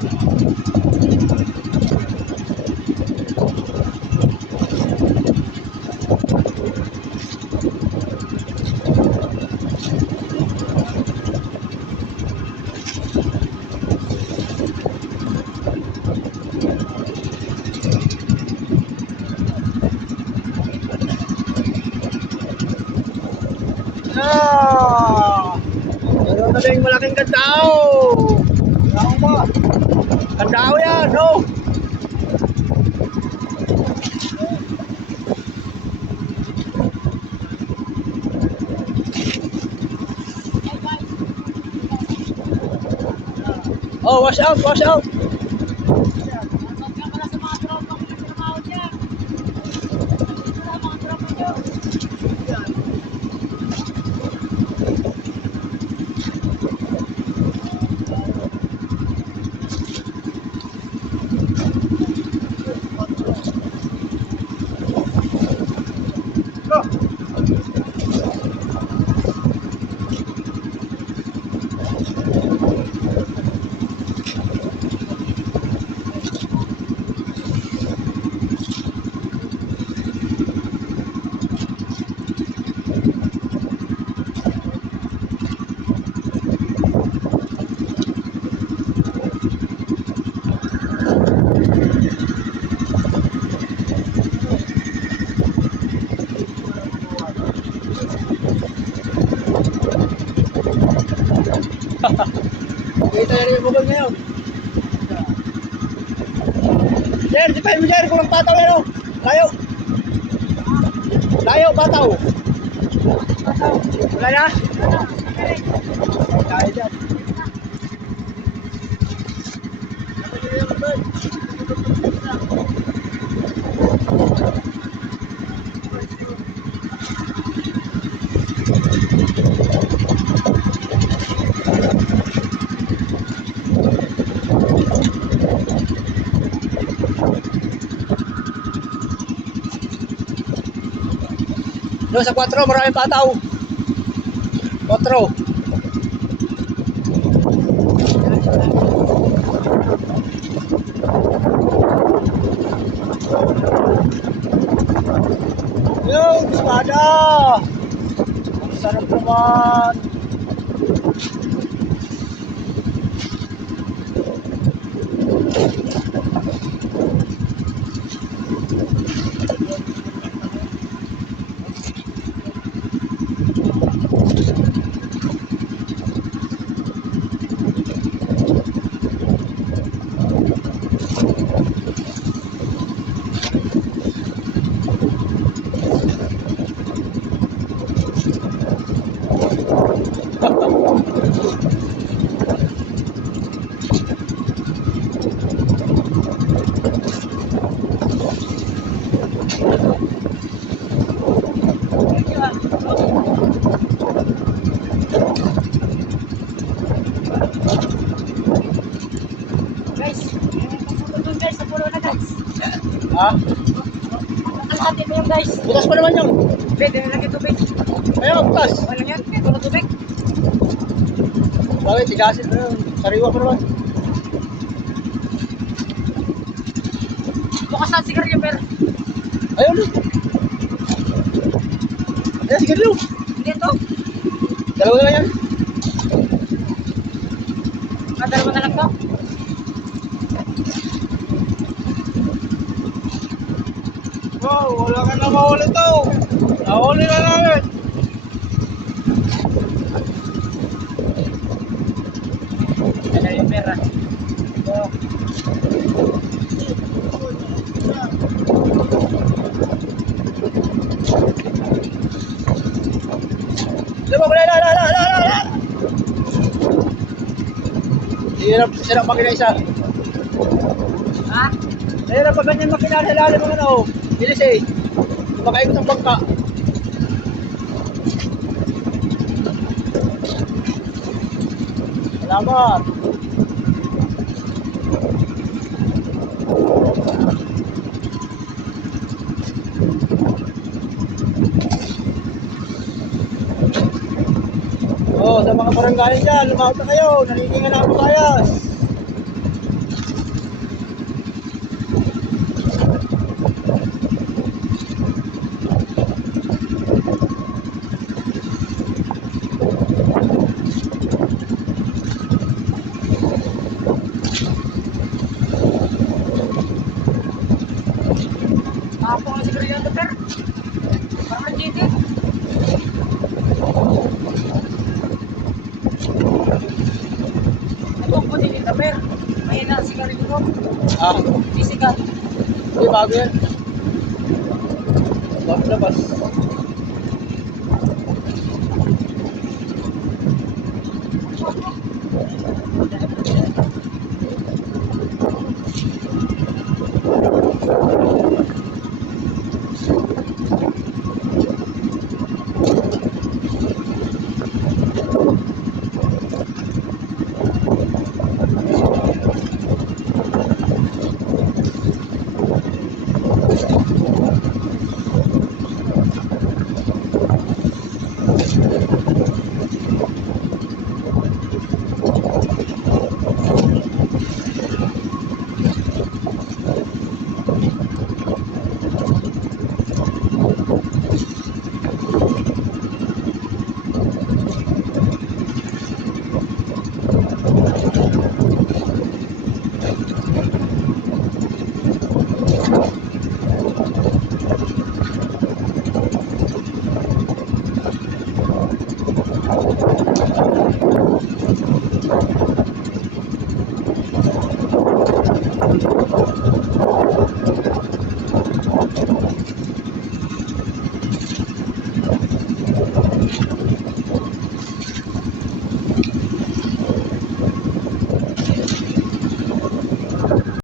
Meron na rin malaking kandao. Kandao ba? Kandao yan, no? Oh, wash out, wash out. Kita na rin yung bubog ngayon. Jer, sipahin mo Jer, kurang pataw yan o. Layo. Layo, pataw. Wala na? Kaya dyan. Doon sa 4, maraming pataw. 4. Yung espada. Ang sarap naman. Ha? Kalahati mo yung guys. Bukas pa naman yun. Pwede na lagi tubig. Ayaw, bukas. Wala yan. Pwede na tubig. Bakit? Tigasin na yun. Sariwa pa naman. Bukas na sigarilyo pero. Ayaw na. Ayaw, sigarilyo. Hindi to. Dalawa na lang yan. Dalawa na lang to. Wow, wala ka na mahuli to. Nahuli na namin. Ano yung pera? La. Hirap makina isa. Ha? Hirap pa ganyan makina sa ilalim ng ano. Bilis eh. Makaikot ang bangka. Salamat. Oh, sa mga barangay dyan, lumahot na kayo. Naniningan na ang bayas. mga sigarilyo ito, per. Parang GT. Ito po din ito, per. May na sigarilyo ko. Ah, Sisikat. hindi bago yan. Bago labas.